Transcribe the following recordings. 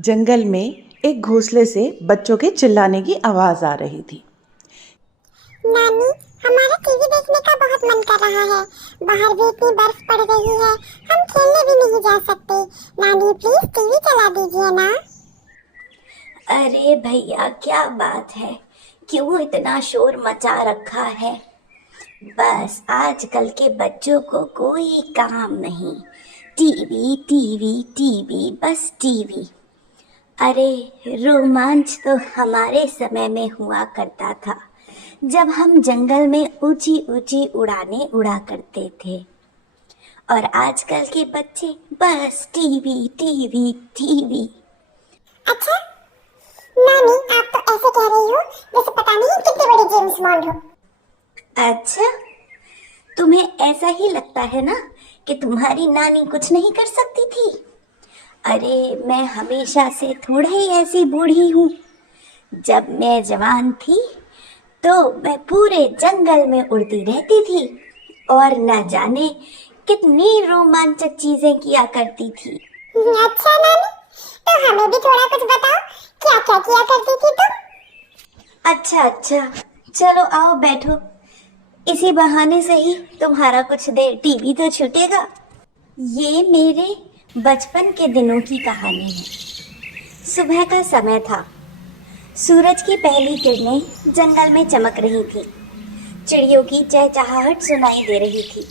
जंगल में एक घोंसले से बच्चों के चिल्लाने की आवाज आ रही थी। नानी, हमारा टीवी देखने का बहुत मन कर रहा है। बाहर भी इतनी बर्फ पड़ रही है, हम खेलने भी नहीं जा सकते। नानी प्लीज टीवी चला दीजिए ना। अरे भैया, क्या बात है? क्यों इतना शोर मचा रखा है? बस आजकल के बच्चों को कोई काम नहीं। टीवी टीवी टीवी, बस टीवी। अरे रोमांच तो हमारे समय में हुआ करता था, जब हम जंगल में ऊंची ऊंची उड़ानें उड़ा करते थे। और आजकल के बच्चे बस टीवी टीवी टीवी। अच्छा नानी, आप तो ऐसे कह रही हो जैसे पता नहीं कितने बड़े जेम्स बॉन्ड हो। अच्छा, तुम्हें ऐसा ही लगता है ना कि तुम्हारी नानी कुछ नहीं कर सकती थी? अरे मैं हमेशा से थोड़ा ही ऐसी बूढ़ी हूँ। जब मैं जवान थी तो मैं पूरे जंगल में उड़ती रहती थी और न जाने कितनी रोमांचक चीजें किया करती थी। अच्छा नानी, तो हमें भी थोड़ा कुछ बताओ, क्या क्या किया करती थी तुम? अच्छा, चलो आओ बैठो। इसी बहाने से ही तुम्हारा कुछ देर टीवी तो छूटेगा। ये मेरे बचपन के दिनों की कहानी है। सुबह का समय था। सूरज की पहली किरणें जंगल में चमक रही थी। चिड़ियों की चहचहाहट सुनाई दे रही थी।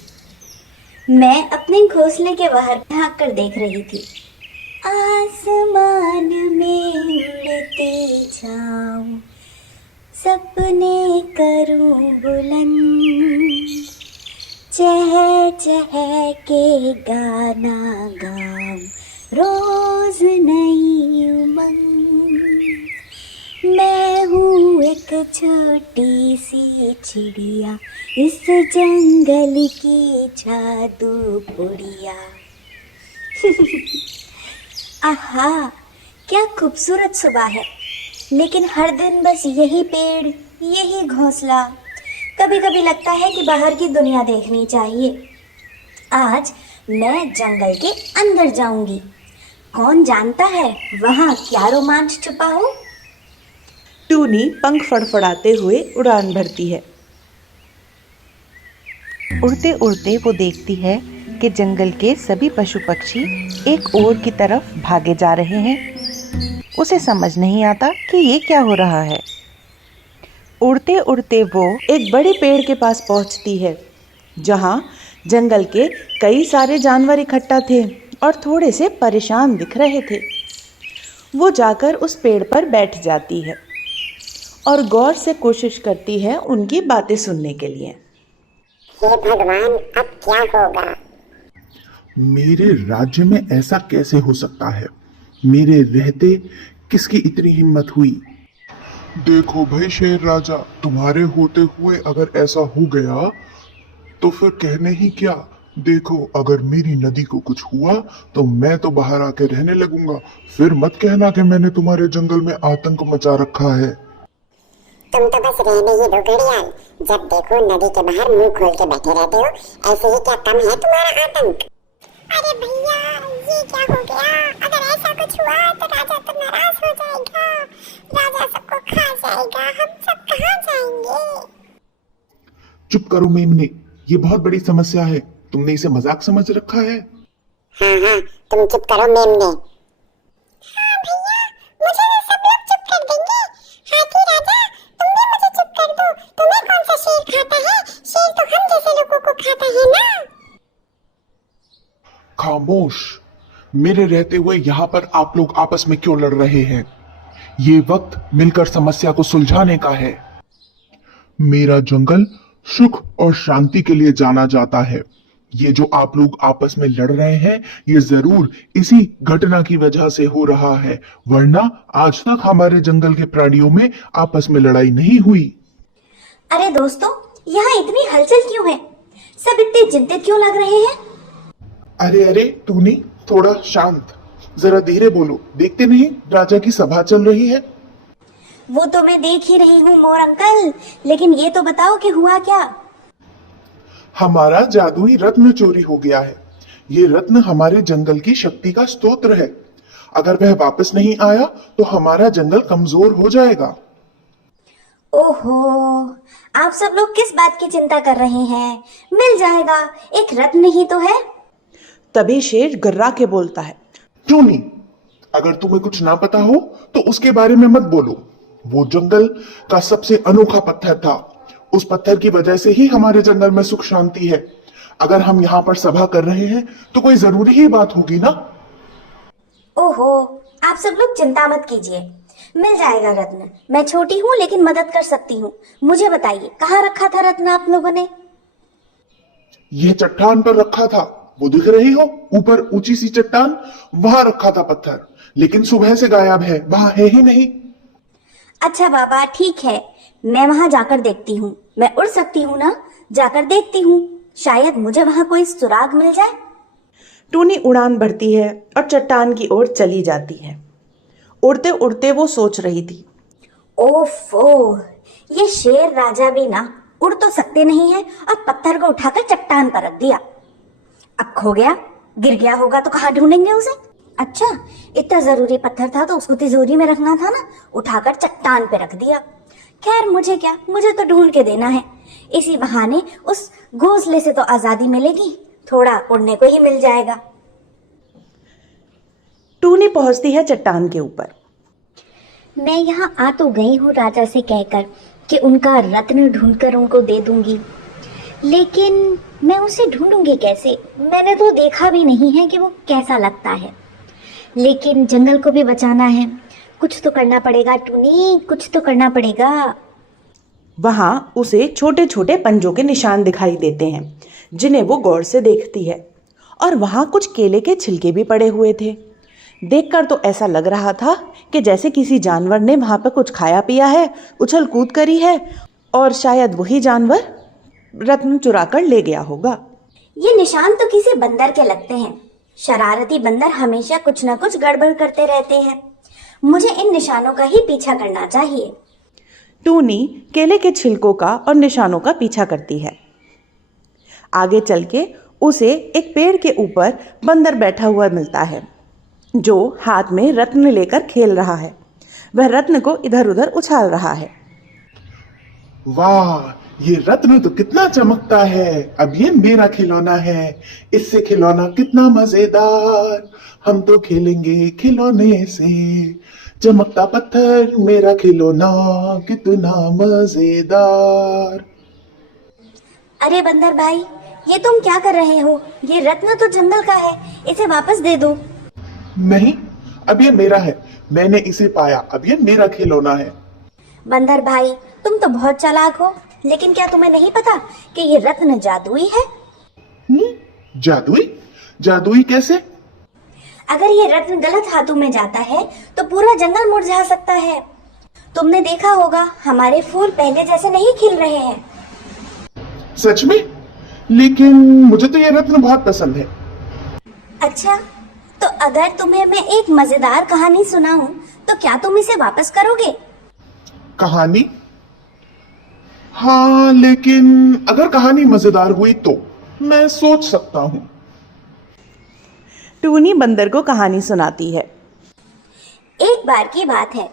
मैं अपने घोंसले के बाहर झांक कर देख रही थी। आसमान में उड़ते जाऊं, सपने करूं बुलंद, चह चह के गाना गाऊं, रोज नई उमंग। मैं हूँ एक छोटी सी चिड़िया, इस जंगल की जादू पुड़िया। आहा, क्या खूबसूरत सुबह है। लेकिन हर दिन बस यही पेड़, यही घोंसला। कभी कभी लगता है कि बाहर की दुनिया देखनी चाहिए। आज मैं जंगल के अंदर जाऊंगी। कौन जानता है वहाँ क्या रोमांच छुपा हो। टूनी पंख फड़फड़ाते हुए उड़ान भरती है। उड़ते उड़ते वो देखती है कि जंगल के सभी पशु पक्षी एक ओर की तरफ भागे जा रहे हैं। उसे समझ नहीं आता कि ये क्या हो रहा है। उड़ते उड़ते वो एक बड़े पेड़ के पास पहुंचती है, जहां जंगल के कई सारे जानवर इकट्ठा थे और थोड़े से परेशान दिख रहे थे। वो जाकर उस पेड़ पर बैठ जाती है और गौर से कोशिश करती है उनकी बातें सुनने के लिए। हे भगवान, अब क्या होगा? मेरे राज्य में ऐसा कैसे हो सकता है? मेरे रहते किसकी इतनी हिम्मत हुई? देखो भाई शेर राजा, तुम्हारे होते हुए अगर ऐसा हो गया तो फिर कहने ही क्या। देखो, अगर मेरी नदी को कुछ हुआ तो मैं तो बाहर आके रहने लगूंगा। फिर मत कहना कि मैंने तुम्हारे जंगल में आतंक मचा रखा है। तुम तो बस रहने ही दो घड़ियाल। जब देखो नदी के बाहर मुंह खोल के बैठे रहते हो। ऐसे ही क्या कम है तुम्हारा आतंक? अरे भैया, ये क्या हो गया? अगर ऐसा कुछ हुआ तो राजा तो नाराज हो जाएगा। राजा सबको खा जाएगा। हम सब कहाँ जाएंगे? चुप करो मेमने, ये बहुत बड़ी समस्या है। तुमने इसे मजाक समझ रखा है। हाँ, तुम चुप करो मेमने। हाँ भैया, मुझे तो सब लोग चुप कर देंगे। हाथी राजा, तुम भी मुझे चुप कर दो। तुम्हें कौन सा शेर खाता है? शेर तो हम जैसे लोगों को खाता है ना। खामोश। मेरे रहते हुए यहाँ पर आप लोग आपस में क्यों लड़ रहे हैं? ये वक्त मिलकर समस्या को सुलझाने का है। मेरा जंगल सुख और शांति के लिए जाना जाता है। ये जो आप लोग आपस में लड़ रहे हैं, ये जरूर इसी घटना की वजह से हो रहा है, वरना आज तक हमारे जंगल के प्राणियों में आपस में लड़ाई नहीं हुई। अरे दोस्तों, यहाँ इतनी हलचल क्यों है? सब इतने चिंतित क्यों लग रहे हैं? अरे टूनी, थोड़ा शांत, जरा धीरे बोलो। देखते नहीं राजा की सभा चल रही है। वो तो मैं देख ही रही हूँ मोर अंकल, लेकिन ये तो बताओ कि हुआ क्या? हमारा जादुई रत्न चोरी हो गया है। ये रत्न हमारे जंगल की शक्ति का स्तोत्र है। अगर वह वापस नहीं आया तो हमारा जंगल कमजोर हो जाएगा। ओहो, आप सब लोग किस बात की चिंता कर रहे हैं? मिल जाएगा, एक रत्न ही तो है। तभी शेर गर्रा के बोलता है। टूनी, अगर तुम्हें कुछ ना पता हो तो उसके बारे में मत बोलो। वो जंगल का सबसे अनोखा पत्थर था। उस पत्थर की वजह से ही हमारे जंगल में सुख शांति है। अगर हम यहाँ पर सभा कर रहे हैं तो कोई जरूरी ही बात होगी ना। ओहो, आप सब लोग चिंता मत कीजिए, मिल जाएगा रत्न। मैं छोटी हूँ लेकिन मदद कर सकती हूँ। मुझे बताइए, कहाँ रखा था रत्न आप लोगों ने? यह चट्टान पर रखा था, वो दिख रही हो ऊपर ऊंची सी चट्टान, वहां रखा था पत्थर, लेकिन सुबह से गायब है, वहां है ही नहीं। अच्छा बाबा, ठीक है, मैं वहां जाकर देखती हूँ। मैं उड़ सकती हूँ ना, जाकर देखती हूँ, शायद मुझे वहां कोई सुराग मिल जाए। टूनी उड़ान भरती है और चट्टान की ओर चली जाती है। उड़ते उड़ते वो सोच रही थी, ओफो, ये शेर राजा भी ना उड़ तो सकते नहीं है और पत्थर को उठाकर चट्टान पर रख दिया। अब खो गया, गिर गया होगा तो कहाँ ढूंढेंगे उसे? अच्छा, इतना जरूरी पत्थर था तो उसको तिजोरी में रखना था ना, उठाकर चट्टान पे रख दिया। खैर मुझे क्या, मुझे तो ढूंढ के देना है। इसी बहाने उस घोंसले से तो आजादी मिलेगी, थोड़ा उड़ने को ही मिल जाएगा। टूनी पहुंचती है चट्टान के ऊपर। मैं यहाँ आ तो गई हूँ राजा से कहकर कि उनका रत्न ढूंढकर उनको दे दूंगी, लेकिन मैं उसे ढूंढूंगी कैसे? मैंने तो देखा भी नहीं है कि वो कैसा लगता है। लेकिन जंगल को भी बचाना है, कुछ तो करना पड़ेगा टूनी, कुछ तो करना पड़ेगा। वहां उसे छोटे छोटे पंजों के निशान दिखाई देते हैं, जिन्हें वो गौर से देखती है। और वहां कुछ केले के छिलके भी पड़े हुए थे। देखकर तो ऐसा लग रहा था कि जैसे किसी जानवर ने वहां पर कुछ खाया पिया है, उछल कूद करी है, और शायद वही जानवर रत्न चुरा कर ले गया होगा। ये निशान तो किसी बंदर के लगते हैं। शरारती बंदर हमेशा कुछ न कुछ गड़बड़ करते रहते हैं। मुझे इन निशानों का ही पीछा करना चाहिए। टूनी केले के छिलकों का और निशानों का पीछा करती है। आगे चल के उसे एक पेड़ के ऊपर बंदर बैठा हुआ मिलता है, जो हाथ में रत्न लेकर खेल रहा है। वह रत्न को इधर उधर उछाल रहा है। वाह, ये रत्न तो कितना चमकता है। अब ये मेरा खिलौना है, इससे खिलौना कितना मजेदार। हम तो खेलेंगे खिलौने से। चमकता पत्थर मेरा खिलौना कितना मजेदार। अरे बंदर भाई, ये तुम क्या कर रहे हो? ये रत्न तो जंगल का है, इसे वापस दे दो। नहीं, अब ये मेरा है, मैंने इसे पाया, अब ये मेरा खिलौना है। बंदर भाई, तुम तो बहुत चालाक हो, लेकिन क्या तुम्हें नहीं पता कि ये रत्न जादुई है? जादुई? जादुई कैसे? अगर ये रत्न गलत हाथों में जाता है तो पूरा जंगल मुरझा सकता है। तुमने देखा होगा, हमारे फूल पहले जैसे नहीं खिल रहे हैं। सच में? लेकिन मुझे तो ये रत्न बहुत पसंद है। अच्छा, तो अगर तुम्हें मैं एक मजेदार कहानी सुनाऊं तो क्या तुम इसे वापस करोगे? कहानी? हाँ, लेकिन अगर कहानी मजेदार हुई तो मैं सोच सकता हूँ। टूनी बंदर को कहानी सुनाती है। एक बार की बात है,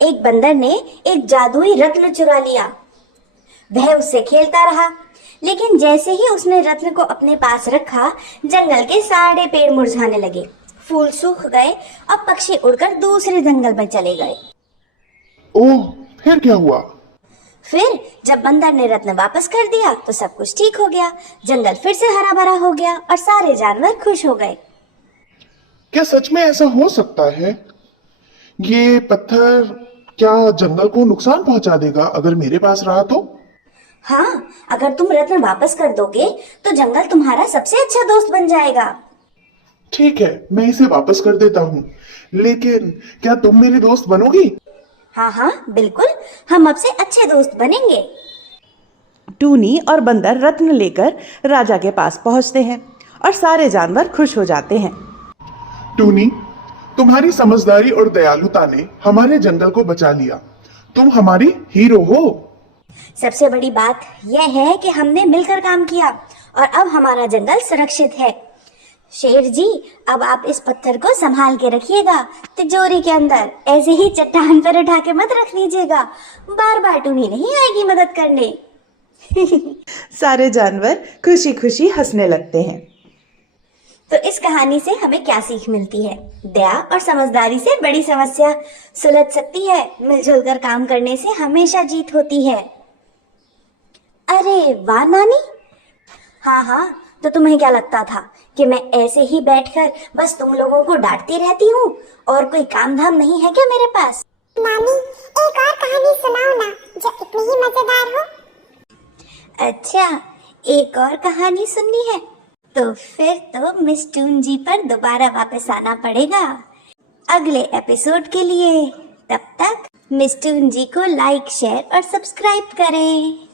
एक बंदर ने एक जादुई रत्न चुरा लिया। वह उससे खेलता रहा, लेकिन जैसे ही उसने रत्न को अपने पास रखा, जंगल के सारे पेड़ मुरझाने लगे, फूल सूख गए और पक्षी उड़कर दूसरे जंगल में चले गए। ओह, फिर क्या हुआ? फिर जब बंदर ने रत्न वापस कर दिया तो सब कुछ ठीक हो गया। जंगल फिर से हरा भरा हो गया और सारे जानवर खुश हो गए। क्या सच में ऐसा हो सकता है? ये पत्थर क्या जंगल को नुकसान पहुंचा देगा अगर मेरे पास रहा तो? हाँ, अगर तुम रत्न वापस कर दोगे तो जंगल तुम्हारा सबसे अच्छा दोस्त बन जाएगा। ठीक है, मैं इसे वापस कर देता हूँ, लेकिन क्या तुम मेरी दोस्त बनोगी? हाँ हाँ बिल्कुल, हम अब से अच्छे दोस्त बनेंगे। टूनी और बंदर रत्न लेकर राजा के पास पहुंचते हैं और सारे जानवर खुश हो जाते हैं। टूनी, तुम्हारी समझदारी और दयालुता ने हमारे जंगल को बचा लिया। तुम हमारी हीरो हो। सबसे बड़ी बात यह है कि हमने मिलकर काम किया और अब हमारा जंगल सुरक्षित है। शेर जी, अब आप इस पत्थर को संभाल के रखिएगा तिजोरी के अंदर, ऐसे ही चट्टान पर उठा के मत रख लीजिएगा, बार बार टूनी नहीं आएगी मदद करने। सारे जानवर खुशी खुशी हंसने लगते हैं। तो इस कहानी से हमें क्या सीख मिलती है? दया और समझदारी से बड़ी समस्या सुलझ सकती है, मिलजुल कर काम करने से हमेशा जीत होती है। अरे वाह नानी, हाँ, तो तुम्हें क्या लगता था कि मैं ऐसे ही बैठकर बस तुम लोगों को डांटती रहती हूँ और कोई काम धाम नहीं है क्या मेरे पास? नानी, एक और कहानी सुनाओ ना जो इतनी ही मजेदार हो। अच्छा, एक और कहानी सुननी है? तो फिर तो मिस टून जी पर दोबारा वापस आना पड़ेगा अगले एपिसोड के लिए। तब तक मिस टून जी को लाइक, शेयर और सब्सक्राइब करें।